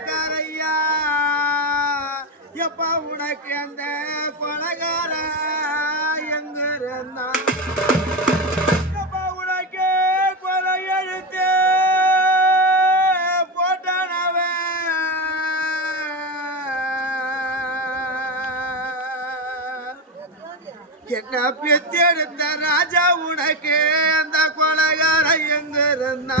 கொலகாரையா எப்ப உனக்கு அந்த கொலகார எங்க இருந்தா எப்ப உனக்கு கொலை எழுத்து போட்டானவன் என்ன பெத்தெடுத்த ராஜா உனக்கு அந்த கொலகார எங்க இருந்தா